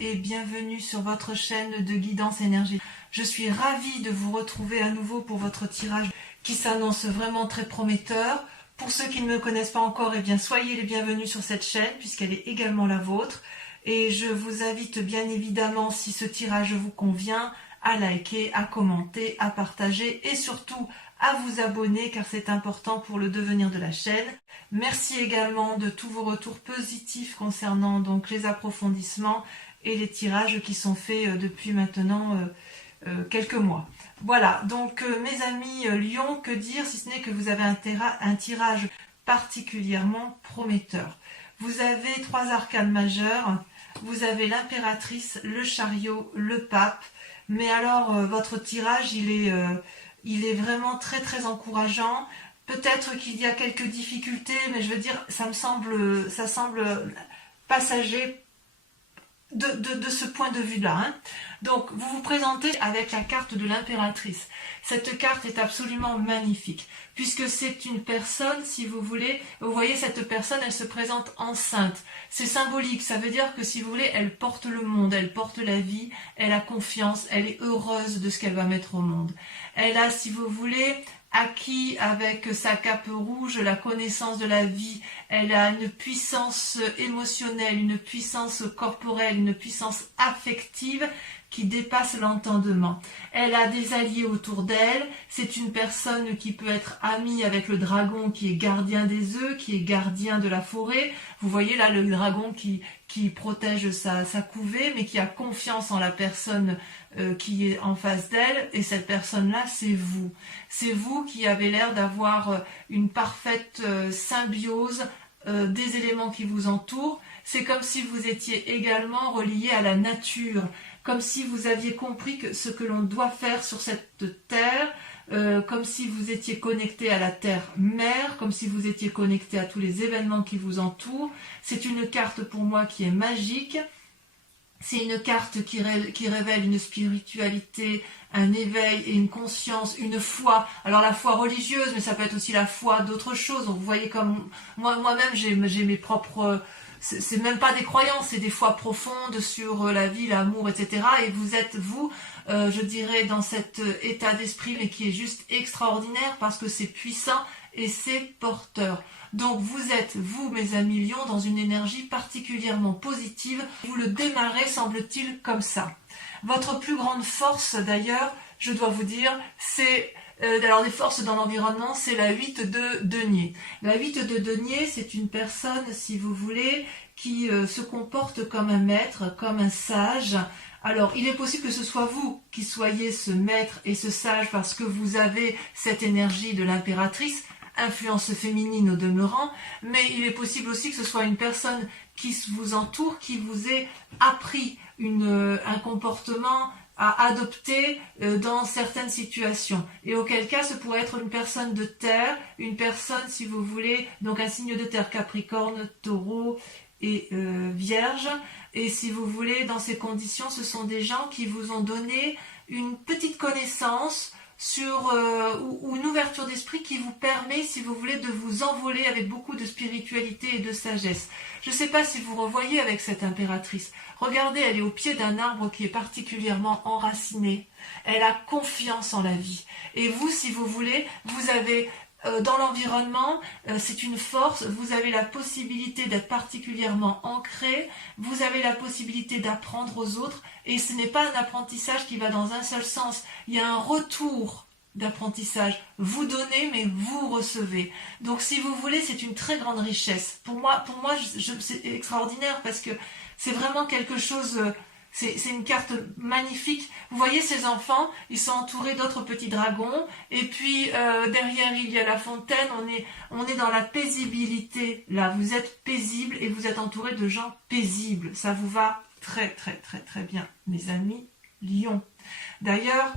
et bienvenue sur votre chaîne de guidance énergétique. Je suis ravie de vous retrouver à nouveau pour votre tirage qui s'annonce vraiment très prometteur. Pour ceux qui ne me connaissent pas encore, eh bien soyez les bienvenus sur cette chaîne puisqu'elle est également la vôtre. Et je vous invite bien évidemment, si ce tirage vous convient, à liker, à commenter, à partager et surtout à vous abonner car c'est important pour le devenir de la chaîne. Merci également de tous vos retours positifs concernant donc les approfondissements et les tirages qui sont faits depuis maintenant quelques mois. Voilà, donc mes amis Lion, que dire si ce n'est que vous avez un tirage particulièrement prometteur. Vous avez 3 arcanes majeures, vous avez l'impératrice, le chariot, le pape, mais alors votre tirage il est vraiment très très encourageant. Peut-être qu'il y a quelques difficultés, mais je veux dire, ça semble passager de ce point de vue-là. Hein. Donc, vous vous présentez avec la carte de l'impératrice. Cette carte est absolument magnifique, puisque c'est une personne, si vous voulez, vous voyez cette personne, elle se présente enceinte. C'est symbolique, ça veut dire que si vous voulez, elle porte le monde, elle porte la vie, elle a confiance, elle est heureuse de ce qu'elle va mettre au monde. Elle a, si vous voulez, acquis avec sa cape rouge la connaissance de la vie, elle a une puissance émotionnelle, une puissance corporelle, une puissance affective qui dépasse l'entendement. Elle a des alliés autour d'elle, c'est une personne qui peut être amie avec le dragon qui est gardien des œufs, qui est gardien de la forêt. Vous voyez là le dragon qui protège sa couvée, mais qui a confiance en la personne qui est en face d'elle, et cette personne-là, c'est vous. C'est vous qui avez l'air d'avoir une parfaite symbiose des éléments qui vous entourent. C'est comme si vous étiez également relié à la nature, comme si vous aviez compris ce que l'on doit faire sur cette terre, comme si vous étiez connecté à la terre-mère, comme si vous étiez connecté à tous les événements qui vous entourent. C'est une carte pour moi qui est magique. C'est une carte qui révèle une spiritualité, un éveil et une conscience, une foi. Alors la foi religieuse, mais ça peut être aussi la foi d'autres choses. Donc vous voyez comme moi-même j'ai mes propres... C'est même pas des croyances, c'est des foi profondes sur la vie, l'amour, etc. Et vous êtes, vous, je dirais, dans cet état d'esprit, mais qui est juste extraordinaire parce que c'est puissant et c'est porteur. Donc vous êtes, vous mes amis Lions, dans une énergie particulièrement positive. Vous le démarrez, semble-t-il, comme ça. Votre plus grande force, d'ailleurs, je dois vous dire, c'est... alors les forces dans l'environnement, c'est la 8 de denier. La 8 de denier, c'est une personne, si vous voulez, qui se comporte comme un maître, comme un sage. Alors, il est possible que ce soit vous qui soyez ce maître et ce sage parce que vous avez cette énergie de l'impératrice, influence féminine au demeurant, mais il est possible aussi que ce soit une personne qui vous entoure, qui vous ait appris un comportement à adopter dans certaines situations. Et auquel cas, ce pourrait être une personne de terre, une personne, si vous voulez, donc un signe de terre, Capricorne, Taureau et Vierge. Et si vous voulez, dans ces conditions, ce sont des gens qui vous ont donné une petite connaissance sur ou une ouverture d'esprit qui vous permet, si vous voulez, de vous envoler avec beaucoup de spiritualité et de sagesse. Je ne sais pas si vous revoyez avec cette impératrice. Regardez, elle est au pied d'un arbre qui est particulièrement enraciné. Elle a confiance en la vie. Et vous, si vous voulez, vous avez dans l'environnement, c'est une force, vous avez la possibilité d'être particulièrement ancré, vous avez la possibilité d'apprendre aux autres, et ce n'est pas un apprentissage qui va dans un seul sens, il y a un retour d'apprentissage, vous donnez mais vous recevez. Donc si vous voulez, c'est une très grande richesse. Pour moi c'est extraordinaire parce que c'est vraiment quelque chose... C'est une carte magnifique. Vous voyez ces enfants, ils sont entourés d'autres petits dragons. Et puis derrière il y a la fontaine. On est dans la paisibilité. Là, vous êtes paisible et vous êtes entouré de gens paisibles. Ça vous va très très très très bien, mes amis Lions. D'ailleurs,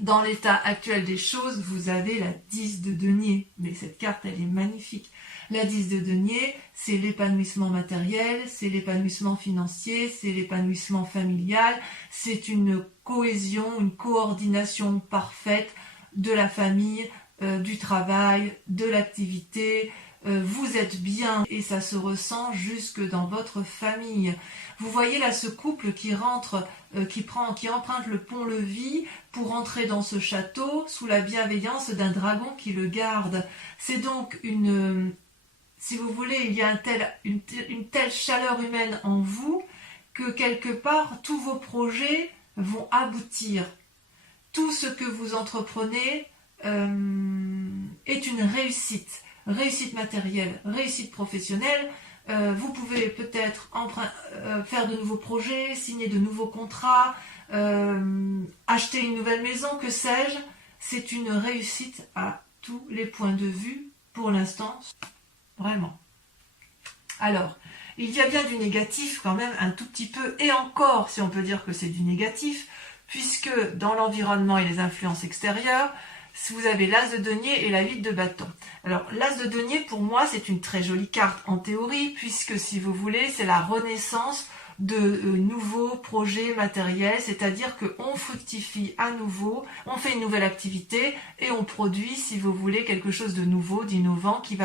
dans l'état actuel des choses, vous avez la 10 de denier. Mais cette carte, elle est magnifique. La 10 de denier, c'est l'épanouissement matériel, c'est l'épanouissement financier, c'est l'épanouissement familial, c'est une cohésion, une coordination parfaite de la famille, du travail, de l'activité, vous êtes bien et ça se ressent jusque dans votre famille. Vous voyez là ce couple qui rentre, qui emprunte le pont-levis pour entrer dans ce château sous la bienveillance d'un dragon qui le garde. C'est donc si vous voulez, il y a une telle chaleur humaine en vous que quelque part tous vos projets vont aboutir. Tout ce que vous entreprenez est une réussite. Réussite matérielle, réussite professionnelle. Vous pouvez peut-être faire de nouveaux projets, signer de nouveaux contrats, acheter une nouvelle maison, que sais-je. C'est une réussite à tous les points de vue pour l'instant. Vraiment. Alors, il y a bien du négatif quand même un tout petit peu, et encore si on peut dire que c'est du négatif, puisque dans l'environnement et les influences extérieures, vous avez l'as de denier et la 8 de bâton. Alors l'as de denier pour moi c'est une très jolie carte en théorie, puisque si vous voulez c'est la renaissance de nouveaux projets matériels, c'est-à-dire qu'on fructifie à nouveau, on fait une nouvelle activité et on produit, si vous voulez, quelque chose de nouveau, d'innovant, qui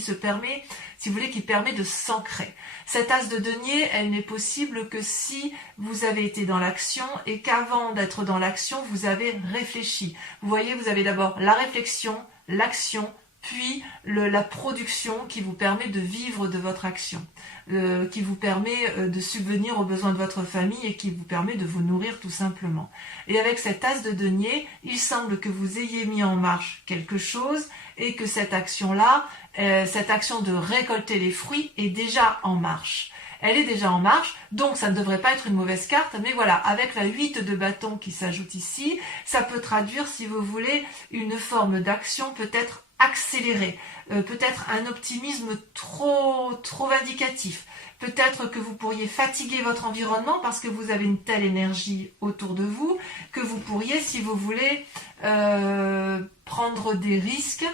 se permet, si vous voulez, qui permet de s'ancrer. Cette as de denier, elle n'est possible que si vous avez été dans l'action et qu'avant d'être dans l'action, vous avez réfléchi. Vous voyez, vous avez d'abord la réflexion, l'action, puis la production qui vous permet de vivre de votre action, qui vous permet de subvenir aux besoins de votre famille et qui vous permet de vous nourrir tout simplement. Et avec cette as de denier, il semble que vous ayez mis en marche quelque chose et que cette action-là, cette action de récolter les fruits est déjà en marche. Elle est déjà en marche, donc ça ne devrait pas être une mauvaise carte, mais voilà, avec la 8 de bâton qui s'ajoute ici, ça peut traduire, si vous voulez, une forme d'action peut-être accélérée, peut-être un optimisme trop vindicatif, peut-être que vous pourriez fatiguer votre environnement parce que vous avez une telle énergie autour de vous, que vous pourriez, si vous voulez, prendre des risques.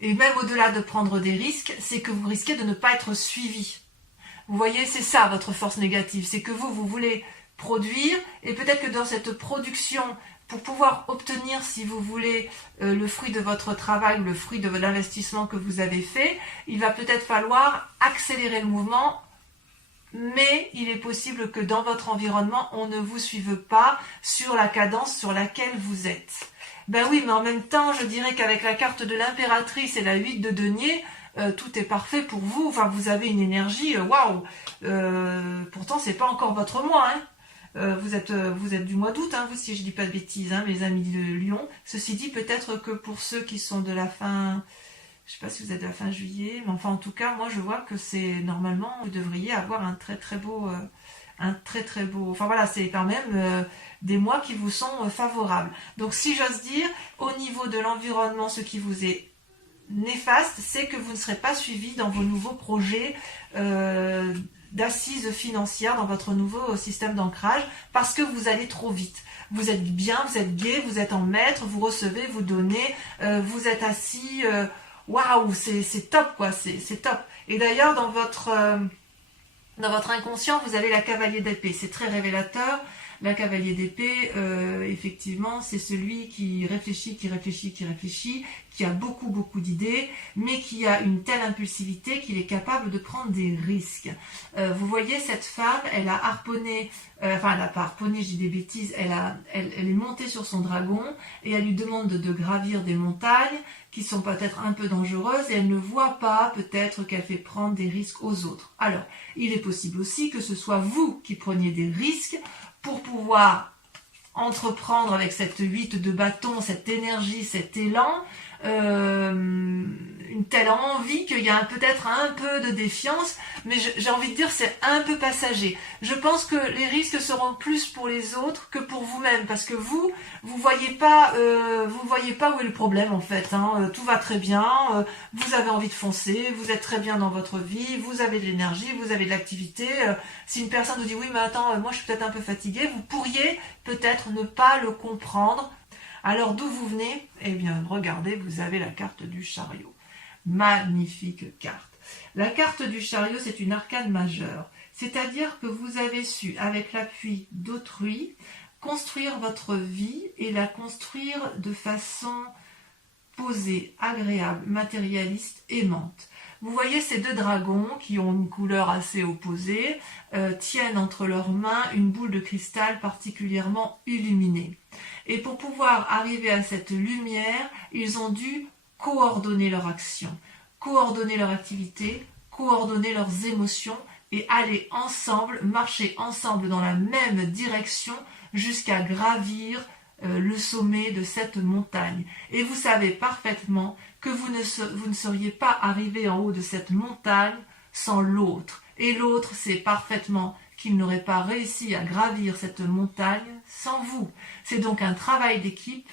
Et même au-delà de prendre des risques, c'est que vous risquez de ne pas être suivi. Vous voyez, c'est ça votre force négative, c'est que vous voulez produire, et peut-être que dans cette production, pour pouvoir obtenir, si vous voulez, le fruit de votre travail, le fruit de l'investissement que vous avez fait, il va peut-être falloir accélérer le mouvement, mais il est possible que dans votre environnement, on ne vous suive pas sur la cadence sur laquelle vous êtes. Ben oui, mais en même temps, je dirais qu'avec la carte de l'impératrice et la 8 de denier, tout est parfait pour vous. Enfin, vous avez une énergie, waouh. Pourtant, c'est pas encore votre mois, hein. Vous êtes du mois d'août, hein, vous, si je dis pas de bêtises, hein, mes amis de Lyon. Ceci dit, peut-être que pour ceux qui sont de la fin, je sais pas si vous êtes de la fin juillet, mais enfin, en tout cas, moi, je vois que c'est normalement, vous devriez avoir un très très beau, enfin voilà, c'est quand même des mois qui vous sont favorables. Donc, si j'ose dire, au niveau de l'environnement, ce qui vous est néfaste, c'est que vous ne serez pas suivi dans vos nouveaux projets d'assises financières, dans votre nouveau système d'ancrage, parce que vous allez trop vite. Vous êtes bien, vous êtes gai, vous êtes en maître, vous recevez, vous donnez, vous êtes assis, waouh, c'est top quoi, c'est top. Et d'ailleurs, dans votre inconscient, vous avez la cavalier d'épée, c'est très révélateur. La cavalier d'épée, effectivement, c'est celui qui réfléchit, qui a beaucoup d'idées, mais qui a une telle impulsivité qu'il est capable de prendre des risques. Vous voyez, cette femme, elle a harponné, enfin, elle n'a pas harponné, je dis des bêtises, elle est montée sur son dragon et elle lui demande de gravir des montagnes qui sont peut-être un peu dangereuses et elle ne voit pas peut-être qu'elle fait prendre des risques aux autres. Alors, il est possible aussi que ce soit vous qui preniez des risques pour pouvoir entreprendre avec cette 8 de bâton, cette énergie, cet élan, une telle envie qu'il y a peut-être un peu de défiance, mais j'ai envie de dire c'est un peu passager. Je pense que les risques seront plus pour les autres que pour vous-même, parce que vous voyez pas où est le problème en fait. Hein. Tout va très bien, vous avez envie de foncer, vous êtes très bien dans votre vie, vous avez de l'énergie, vous avez de l'activité. Si une personne vous dit oui mais attends, moi je suis peut-être un peu fatiguée, vous pourriez peut-être ne pas le comprendre. Alors d'où vous venez? Eh bien regardez, vous avez la carte du chariot. Magnifique carte. La carte du chariot, c'est une arcane majeure. C'est-à-dire que vous avez su, avec l'appui d'autrui, construire votre vie et la construire de façon posée, agréable, matérialiste, aimante. Vous voyez ces deux dragons qui ont une couleur assez opposée, tiennent entre leurs mains une boule de cristal particulièrement illuminée. Et pour pouvoir arriver à cette lumière, ils ont dû coordonner leur action, coordonner leur activité, coordonner leurs émotions et aller ensemble, marcher ensemble dans la même direction jusqu'à gravir le sommet de cette montagne. Et vous savez parfaitement que vous ne seriez pas arrivé en haut de cette montagne sans l'autre. Et l'autre sait parfaitement qu'il n'aurait pas réussi à gravir cette montagne sans vous. C'est donc un travail d'équipe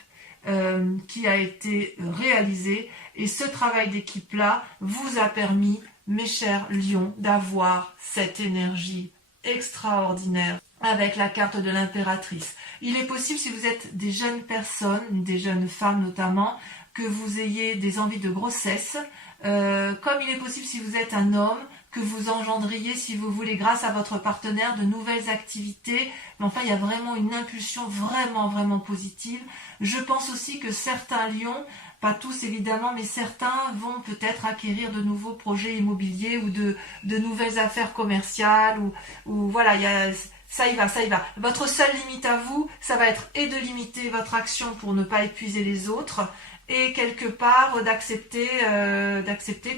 qui a été réalisé. Et ce travail d'équipe-là vous a permis, mes chers lions, d'avoir cette énergie extraordinaire avec la carte de l'impératrice. Il est possible, si vous êtes des jeunes personnes, des jeunes femmes notamment, que vous ayez des envies de grossesse, comme il est possible si vous êtes un homme, que vous engendriez, si vous voulez, grâce à votre partenaire, de nouvelles activités. Mais enfin, il y a vraiment une impulsion vraiment positive. Je pense aussi que certains lions, pas tous évidemment, mais certains vont peut-être acquérir de nouveaux projets immobiliers ou de nouvelles affaires commerciales, ou voilà, ça y va. Votre seule limite à vous, ça va être et de limiter votre action pour ne pas épuiser les autres, et quelque part d'accepter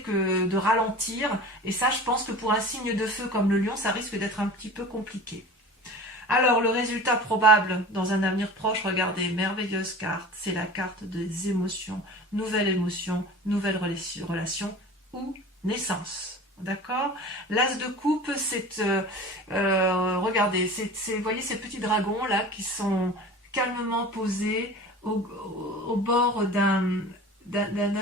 que de ralentir. Et ça, je pense que pour un signe de feu comme le lion, ça risque d'être un petit peu compliqué. Alors, le résultat probable dans un avenir proche, regardez, merveilleuse carte, c'est la carte des émotions, nouvelle relation ou naissance. D'accord? L'as de coupe, c'est, regardez, vous voyez ces petits dragons là qui sont calmement posés au bord d'un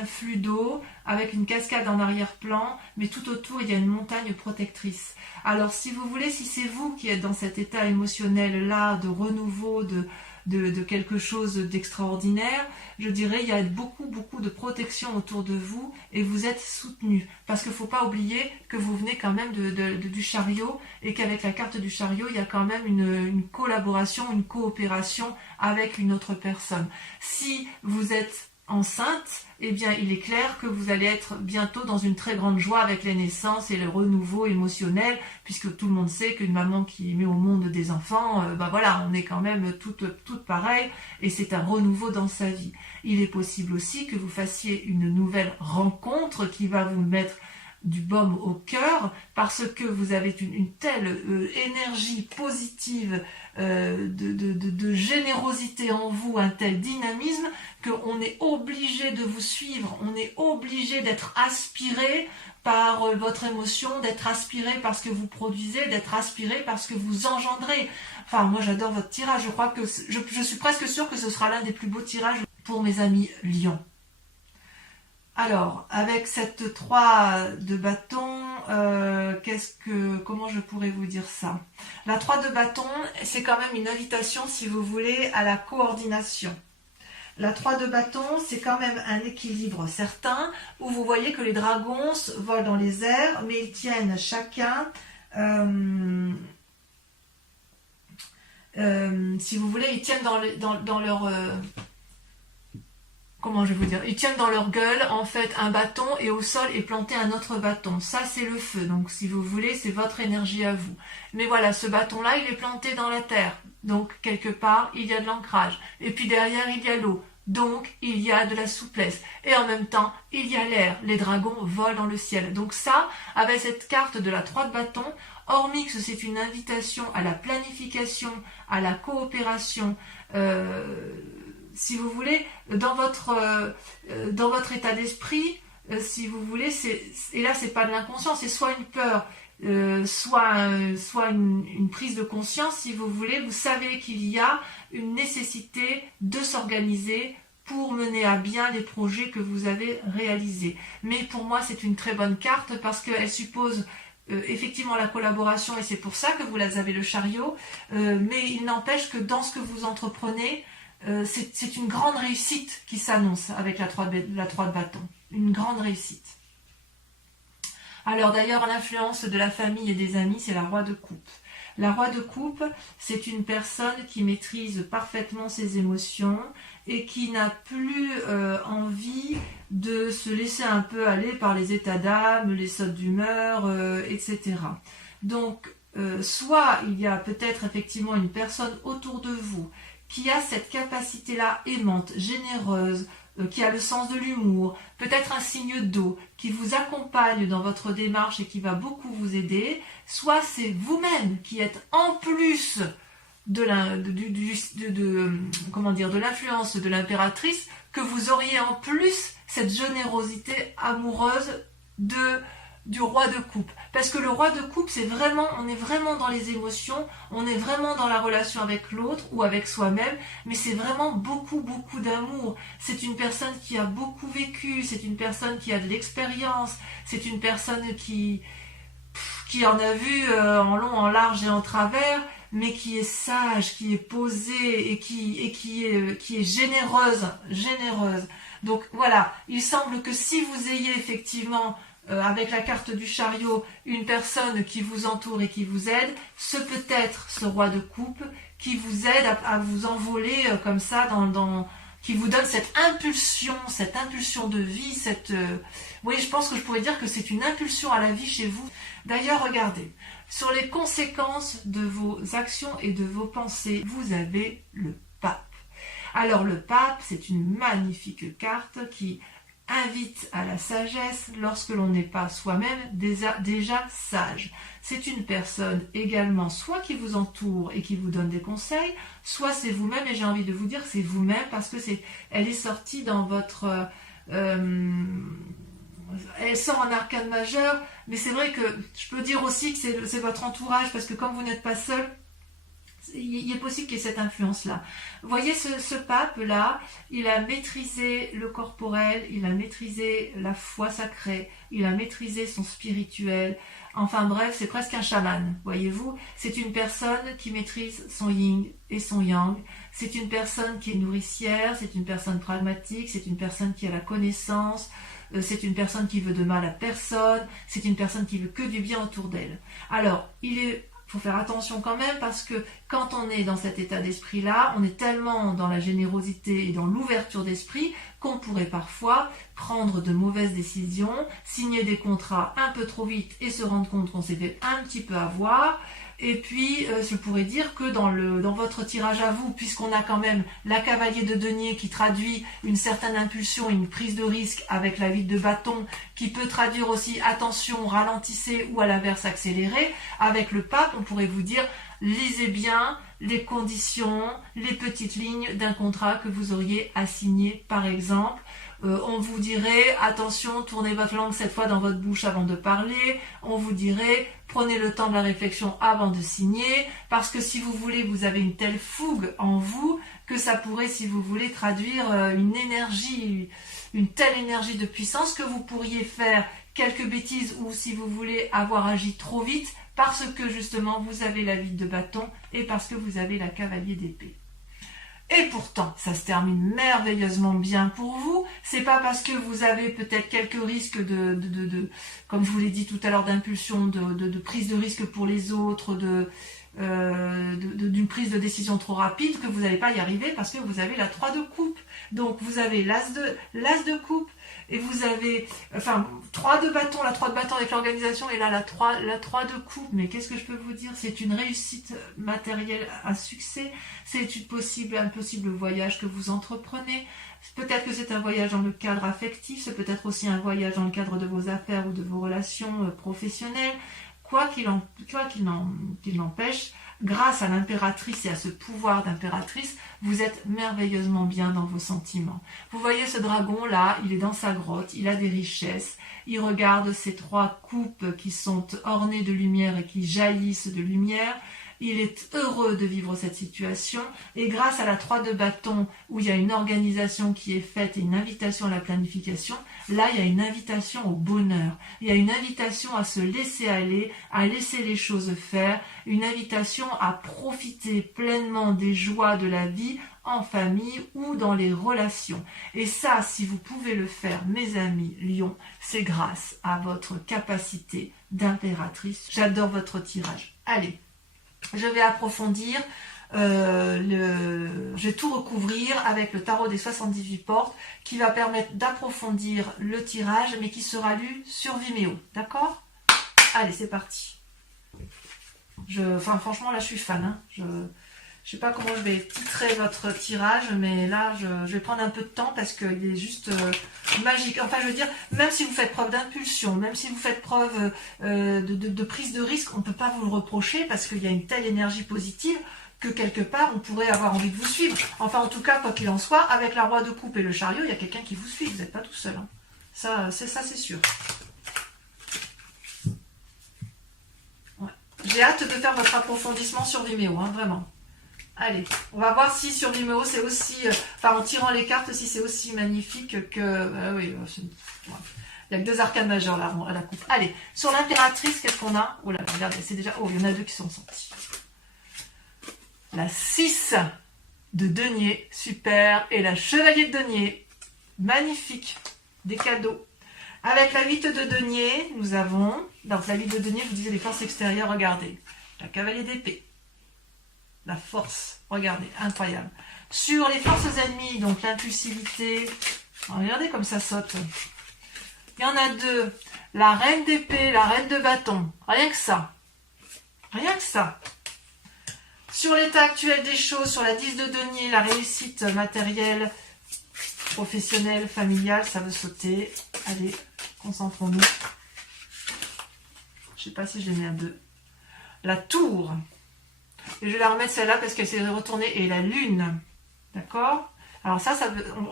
flux d'eau avec une cascade en arrière-plan, mais tout autour il y a une montagne protectrice. Alors si vous voulez, si c'est vous qui êtes dans cet état émotionnel là de renouveau, de quelque chose d'extraordinaire, je dirais il y a beaucoup de protection autour de vous et vous êtes soutenu, parce qu'il ne faut pas oublier que vous venez quand même du chariot, et qu'avec la carte du chariot il y a quand même une collaboration, une coopération avec une autre personne. Si vous êtes enceinte, eh bien il est clair que vous allez être bientôt dans une très grande joie avec les naissances et le renouveau émotionnel, puisque tout le monde sait qu'une maman qui met au monde des enfants, voilà, on est quand même toutes pareilles, et c'est un renouveau dans sa vie. Il est possible aussi que vous fassiez une nouvelle rencontre qui va vous mettre du baume au cœur, parce que vous avez une telle énergie positive, de générosité en vous, un tel dynamisme, qu'on est obligé de vous suivre, on est obligé d'être aspiré par votre émotion, d'être aspiré par ce que vous produisez, d'être aspiré par ce que vous engendrez. Enfin, moi j'adore votre tirage, je crois que je suis presque sûre que ce sera l'un des plus beaux tirages pour mes amis lions. Alors, avec cette 3 de bâton, comment je pourrais vous dire ça? La 3 de bâton, c'est quand même une invitation, si vous voulez, à la coordination. La 3 de bâton, c'est quand même un équilibre certain, où vous voyez que les dragons volent dans les airs, mais ils tiennent chacun, si vous voulez, ils tiennent dans leur... comment je vais vous dire, ils tiennent dans leur gueule en fait un bâton, et au sol est planté un autre bâton. Ça c'est le feu, donc si vous voulez c'est votre énergie à vous. Mais voilà, ce bâton là il est planté dans la terre, donc quelque part il y a de l'ancrage. Et puis derrière il y a l'eau, donc il y a de la souplesse. Et en même temps il y a l'air, les dragons volent dans le ciel. Donc ça, avec cette carte de la 3 de bâton, hormis que c'est une invitation à la planification, à la coopération, si vous voulez, dans votre état d'esprit, si vous voulez, et là c'est pas de l'inconscient, c'est soit une peur, soit une prise de conscience, si vous voulez, vous savez qu'il y a une nécessité de s'organiser pour mener à bien les projets que vous avez réalisés. Mais pour moi c'est une très bonne carte, parce qu'elle suppose effectivement la collaboration, et c'est pour ça que vous avez le chariot, mais il n'empêche que dans ce que vous entreprenez, c'est une grande réussite qui s'annonce avec la 3 de bâton. Une grande réussite. Alors d'ailleurs, l'influence de la famille et des amis, c'est la roi de coupe. La roi de coupe, c'est une personne qui maîtrise parfaitement ses émotions et qui n'a plus envie de se laisser un peu aller par les états d'âme, les sautes d'humeur, etc. Donc, soit il y a peut-être effectivement une personne autour de vous qui a cette capacité-là aimante, généreuse, qui a le sens de l'humour, peut-être un signe d'eau, qui vous accompagne dans votre démarche et qui va beaucoup vous aider, soit c'est vous-même qui êtes en plus de l'influence de l'impératrice, que vous auriez en plus cette générosité amoureuse du roi de coupe. Parce que le roi de coupe, on est vraiment dans les émotions, on est vraiment dans la relation avec l'autre ou avec soi-même, mais c'est vraiment beaucoup, beaucoup d'amour. C'est une personne qui a beaucoup vécu, c'est une personne qui a de l'expérience, c'est une personne qui en a vu en long, en large et en travers, mais qui est sage, qui est posée et qui est généreuse. Donc voilà, il semble que si vous ayez effectivement avec la carte du chariot, une personne qui vous entoure et qui vous aide, ce peut être ce roi de coupe qui vous aide à vous envoler comme ça, qui vous donne cette impulsion de vie, oui, je pense que je pourrais dire que c'est une impulsion à la vie chez vous. D'ailleurs, regardez, sur les conséquences de vos actions et de vos pensées, vous avez le pape. Alors le pape, c'est une magnifique carte qui invite à la sagesse lorsque l'on n'est pas soi-même déjà sage. C'est une personne également soit qui vous entoure et qui vous donne des conseils, soit c'est vous-même, et j'ai envie de vous dire c'est vous-même parce que elle est sortie dans votre... elle sort en arcane majeur, mais c'est vrai que je peux dire aussi que c'est votre entourage parce que comme vous n'êtes pas seul, il est possible qu'il y ait cette influence-là. Vous voyez ce pape-là, il a maîtrisé le corporel, il a maîtrisé la foi sacrée, il a maîtrisé son spirituel. Enfin bref, c'est presque un chaman, voyez-vous. C'est une personne qui maîtrise son yin et son yang. C'est une personne qui est nourricière, c'est une personne pragmatique, c'est une personne qui a la connaissance, c'est une personne qui veut de mal à personne, c'est une personne qui veut que du bien autour d'elle. Alors, faut faire attention quand même parce que quand on est dans cet état d'esprit-là, on est tellement dans la générosité et dans l'ouverture d'esprit qu'on pourrait parfois prendre de mauvaises décisions, signer des contrats un peu trop vite et se rendre compte qu'on s'est fait un petit peu avoir. Et puis, je pourrais dire que dans votre tirage à vous, puisqu'on a quand même la cavalier de denier qui traduit une certaine impulsion, une prise de risque avec la vide de bâton, qui peut traduire aussi attention, ralentissez ou à l'inverse accélérez. Avec le pape, on pourrait vous dire, lisez bien les conditions, les petites lignes d'un contrat que vous auriez à signer, par exemple. On vous dirait, attention, tournez votre langue 7 fois dans votre bouche avant de parler. On vous dirait, prenez le temps de la réflexion avant de signer, parce que si vous voulez, vous avez une telle fougue en vous que ça pourrait, si vous voulez, traduire une telle énergie de puissance que vous pourriez faire quelques bêtises ou, si vous voulez, avoir agi trop vite parce que justement vous avez la vide de bâton et parce que vous avez la cavalier d'épée. Et pourtant, ça se termine merveilleusement bien pour vous. C'est pas parce que vous avez peut-être quelques risques comme je vous l'ai dit tout à l'heure, d'impulsion, de prise de risque pour les autres, d'une prise de décision trop rapide que vous n'allez pas y arriver parce que vous avez la 3 de coupe. Donc vous avez l'as de coupe et vous avez 3 de bâton, la 3 de bâton avec l'organisation et là la 3 de coupe. Mais qu'est-ce que je peux vous dire? C'est une réussite matérielle à succès, c'est un possible voyage que vous entreprenez. Peut-être que c'est un voyage dans le cadre affectif, c'est peut-être aussi un voyage dans le cadre de vos affaires ou de vos relations professionnelles. Quoi qu'il n'empêche, grâce à l'impératrice et à ce pouvoir d'impératrice, vous êtes merveilleusement bien dans vos sentiments. Vous voyez ce dragon-là, il est dans sa grotte, il a des richesses, il regarde ces 3 coupes qui sont ornées de lumière et qui jaillissent de lumière. Il est heureux de vivre cette situation et grâce à la 3 de bâton où il y a une organisation qui est faite et une invitation à la planification, là il y a une invitation au bonheur, il y a une invitation à se laisser aller, à laisser les choses faire, une invitation à profiter pleinement des joies de la vie en famille ou dans les relations. Et ça, si vous pouvez le faire, mes amis Lion, c'est grâce à votre capacité d'impératrice. J'adore votre tirage. Allez, je vais approfondir, je vais tout recouvrir avec le tarot des 78 portes qui va permettre d'approfondir le tirage, mais qui sera lu sur Vimeo. D'accord? Allez, c'est parti. Franchement, là, je suis fan. Hein. Je sais pas comment je vais titrer votre tirage, mais là, je vais prendre un peu de temps parce qu'il est juste magique. Enfin, je veux dire, même si vous faites preuve d'impulsion, même si vous faites preuve de prise de risque, on ne peut pas vous le reprocher parce qu'il y a une telle énergie positive que quelque part, on pourrait avoir envie de vous suivre. Enfin, en tout cas, quoi qu'il en soit, avec la roi de coupe et le chariot, il y a quelqu'un qui vous suit. Vous n'êtes pas tout seul. Hein. Ça, c'est sûr. Ouais. J'ai hâte de faire votre approfondissement sur Vimeo, hein, vraiment. Allez, on va voir si sur Vimeo c'est aussi, en tirant les cartes, si c'est aussi magnifique que... oui, il n'y a que 2 arcanes majeures là, à la coupe. Allez, sur l'impératrice, qu'est-ce qu'on a? Oh là, regardez, c'est déjà... Oh, il y en a 2 qui sont sortis. La 6 de denier, super. Et la chevalier de denier, magnifique. Des cadeaux. Avec la 8 de denier, nous avons... Donc la 8 de denier, je vous disais les forces extérieures, regardez. La cavalier d'épée. La force, regardez, incroyable. Sur les forces ennemies, donc l'impulsivité, regardez comme ça saute. Il y en a 2, la reine d'épée, la reine de bâton, rien que ça. Rien que ça. Sur l'état actuel des choses, sur la 10 de denier, la réussite matérielle, professionnelle, familiale, ça veut sauter. Allez, concentrons-nous. Je ne sais pas si je les mets à 2. La tour. Et je vais la remettre celle-là parce qu'elle s'est retournée. Et la lune. D'accord? Alors ça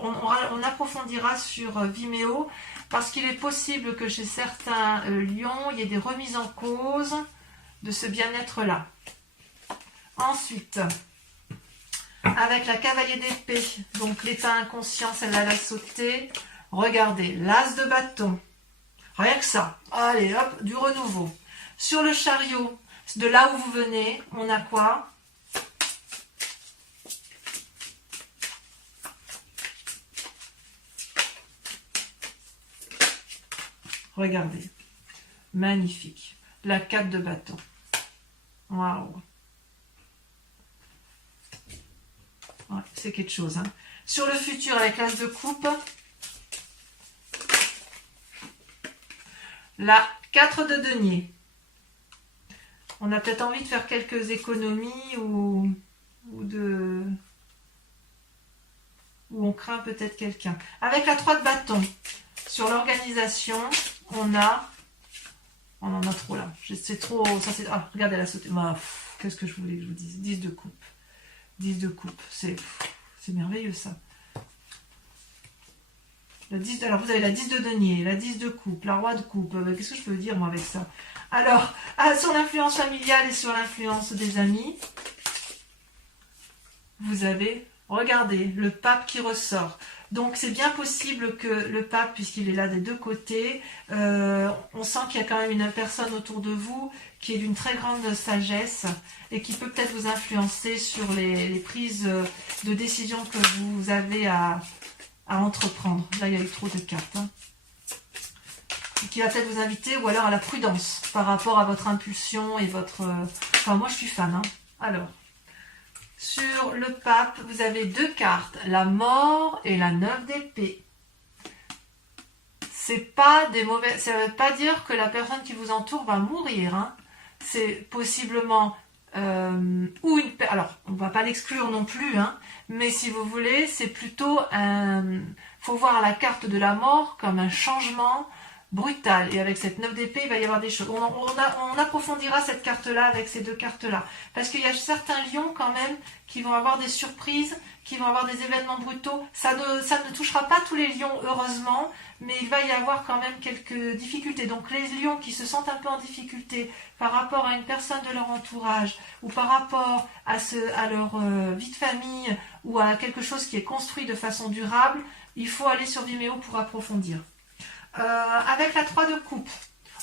on approfondira sur Vimeo. Parce qu'il est possible que chez certains lions, il y ait des remises en cause de ce bien-être-là. Ensuite, avec la cavalier d'épée, donc l'état inconscient, celle-là va sauter. Regardez, l'as de bâton. Rien que ça. Allez, hop, du renouveau. Sur le chariot, de là où vous venez, on a quoi? Regardez. Magnifique. La 4 de bâton. Waouh. Ouais, c'est quelque chose. Hein. Sur le futur, avec l'as de coupe, la 4 de denier. On a peut-être envie de faire quelques économies ou on craint peut-être quelqu'un. Avec la 3 de bâton, sur l'organisation, on en a trop là. C'est trop... Ah, regardez, elle a sauté. Qu'est-ce que je voulais que je vous dise? 10 de coupe. 10 de coupe. C'est merveilleux ça. Alors vous avez la 10 de denier, la 10 de coupe, la roi de coupe. Qu'est-ce que je peux dire moi avec ça? Alors, sur l'influence familiale et sur l'influence des amis, vous avez, regardez, le pape qui ressort. Donc c'est bien possible que le pape, puisqu'il est là des deux côtés, on sent qu'il y a quand même une personne autour de vous qui est d'une très grande sagesse et qui peut peut-être vous influencer sur les prises de décision que vous avez à entreprendre. Là, il y a eu trop de cartes. Hein. Qui va peut-être vous inviter, ou alors à la prudence par rapport à votre impulsion et votre... Enfin, moi, je suis fan. Hein. Alors, sur le pape, vous avez 2 cartes, la mort et la 9 d'épée. C'est pas des mauvais... Ça ne veut pas dire que la personne qui vous entoure va mourir. Hein. C'est possiblement... Alors, on ne va pas l'exclure non plus, hein, mais si vous voulez, c'est plutôt un... faut voir la carte de la mort comme un changement brutal. Et avec cette 9 d'épée, il va y avoir des choses. On approfondira cette carte-là avec ces 2 cartes-là. Parce qu'il y a certains lions quand même qui vont avoir des surprises, qui vont avoir des événements brutaux. Ça ne touchera pas tous les lions, heureusement, mais il va y avoir quand même quelques difficultés. Donc les lions qui se sentent un peu en difficulté par rapport à une personne de leur entourage ou par rapport à leur vie de famille ou à quelque chose qui est construit de façon durable, il faut aller sur Vimeo pour approfondir. Avec la 3 de coupe.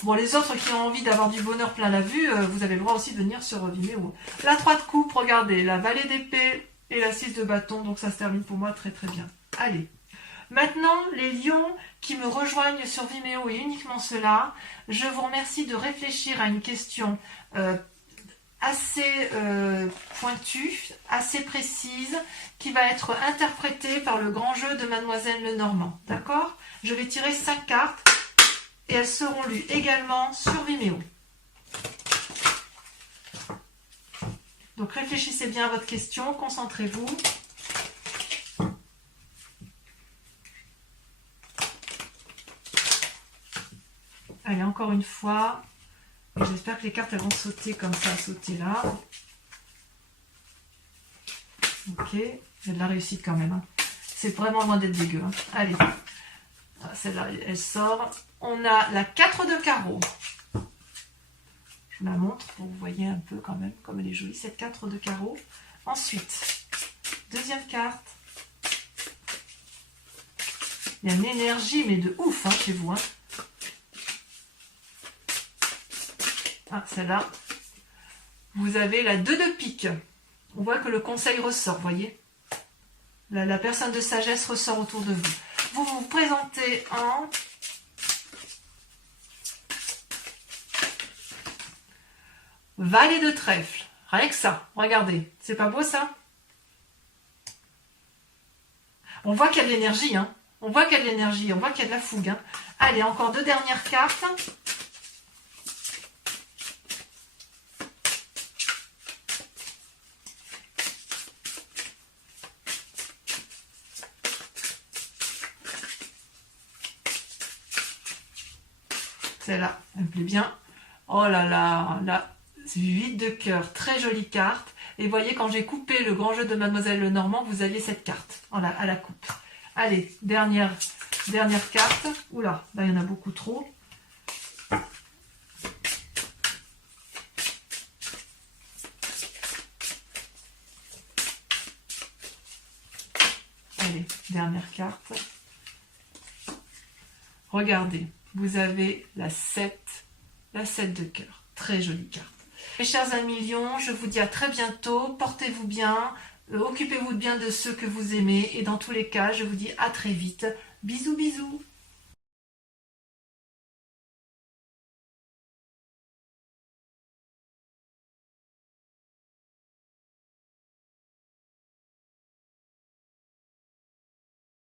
Bon, les autres qui ont envie d'avoir du bonheur plein la vue, vous avez le droit aussi de venir sur Vimeo. La 3 de coupe, regardez, la vallée d'épée, et la 6 de bâton, donc ça se termine pour moi très très bien. Allez, maintenant les lions qui me rejoignent sur Vimeo et uniquement ceux-là, je vous remercie de réfléchir à une question assez pointue, assez précise, qui va être interprétée par le grand jeu de Mademoiselle Lenormand. D'accord? Je vais tirer 5 cartes et elles seront lues également sur Vimeo. Donc réfléchissez bien à votre question, concentrez-vous. Allez, encore une fois. J'espère que les cartes elles vont sauter comme ça, sauter là. Ok, il y a de la réussite quand même. Hein. C'est vraiment loin d'être dégueu. Hein. Allez, celle-là, elle sort. On a la 4 de carreau. Je vous la montre pour que vous voyez un peu quand même comme elle est jolie, cette 4 de carreau. Ensuite, deuxième carte. Il y a une énergie, mais de ouf hein, chez vous. Hein. Ah, celle-là. Vous avez la 2 de pique. On voit que le conseil ressort, vous voyez. La personne de sagesse ressort autour de vous. Vous vous présentez en... Valet de trèfle. Rien que ça. Regardez. C'est pas beau ça? On voit qu'il y a de l'énergie. Hein. On voit qu'il y a de l'énergie. On voit qu'il y a de la fougue. Hein. Allez, encore 2 dernières cartes. Celle-là, elle me plaît bien. Oh là là, là, c'est 8 de cœur, très jolie carte. Et vous voyez, quand j'ai coupé le grand jeu de Mademoiselle Lenormand, vous aviez cette carte à la coupe. Allez, dernière carte. Oula, là il y en a beaucoup trop. Allez, dernière carte. Regardez. Vous avez la 7 de cœur. Très jolie carte. Mes chers amis lions, je vous dis à très bientôt. Portez-vous bien. Occupez-vous bien de ceux que vous aimez. Et dans tous les cas, je vous dis à très vite. Bisous, bisous.